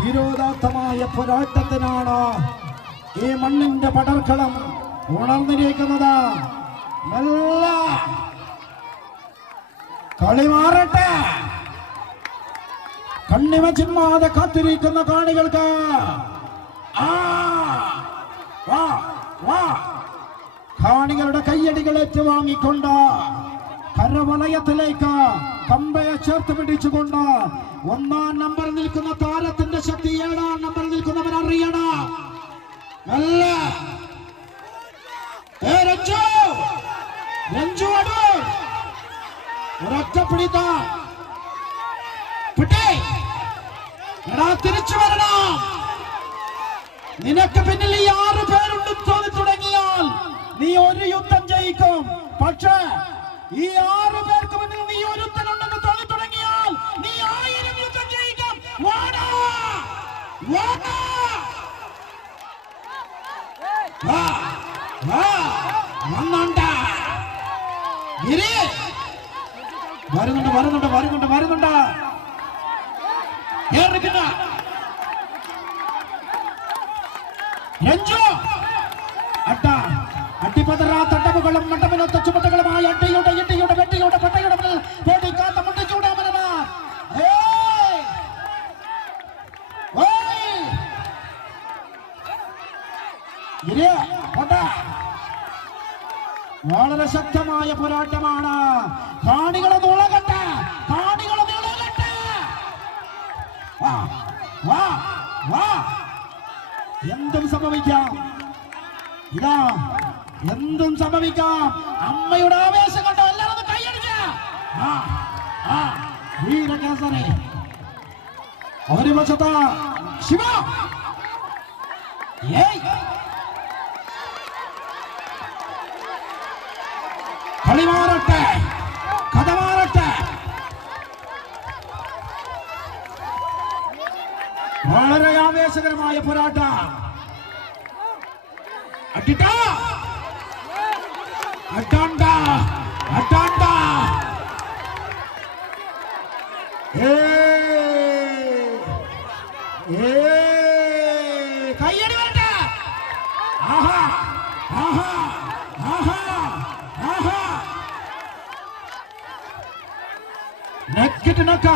വിരോധാർത്ഥമായ പോരാട്ടത്തിനാണ് ഈ മണ്ണിന്റെ പടർക്കളം ഉണർന്നിരിക്കുന്നത്. നല്ല കളി മാറട്ടെ. കണ്ണിമ ചിമ്മാതെ കാത്തിരിക്കുന്ന കാണികൾക്ക് കാണികളുടെ കയ്യടികൾ ഏറ്റുവാങ്ങിക്കൊണ്ട് കരവലയത്തിലേക്ക് കമ്പയെ ചേർത്ത് പിടിച്ചുകൊണ്ട് 1-ാം നമ്പറിൽ നിൽക്കുന്ന താരത്തിന്റെ ശക്തി 7-ാം നമ്പറിൽ നിൽക്കുന്നവൻ അറിയണം. നല്ല ഒരൊറ്റപ്പിടിത്ത തിരിച്ചു വരണം. നിനക്ക് പിന്നിൽ ഈ 6 പേരുണ്ട് തോന്നി തുടങ്ങിയാൽ നീ ഒരു യുദ്ധം ജയിക്കും. പക്ഷേ ഈ 6 പേർക്ക് മുന്നിൽ നീ ഒരുത്തനുണ്ടെന്ന് തോന്നി തുടങ്ങിയാൽ നീ 1000 യുദ്ധം ജയിക്കും. വരുന്നുണ്ട്. അട്ടിപ്പതറ തട്ടവുകളും മട്ടമിനൊത്ത ചുമട്ടുകളുമായി അട്ടയുടെ വെട്ടിയുടെ പട്ടയുടെ കാത്ത മുട്ടിച്ചൂടാമനാ. വളരെ ശക്തമായ പോരാട്ടമാണ്. കാണികളെ തുളകട്ടെ. എന്തും സംഭവിക്കാം. എന്തും സംഭവിക്കാം. അമ്മയുടെ ആവേശം കണ്ടോ? എല്ലാവരും കൈയടിച്ച വീരകേസരി. ഒരു വശത്ത് ശിവ. കളി മാറട്ടെ, കഥ മാറട്ടെ. വളരെ ആവേശകരമായ പോരാട്ടം. കയ്യടി വേണ്ട. നെക്കിട്ട് നക്ക.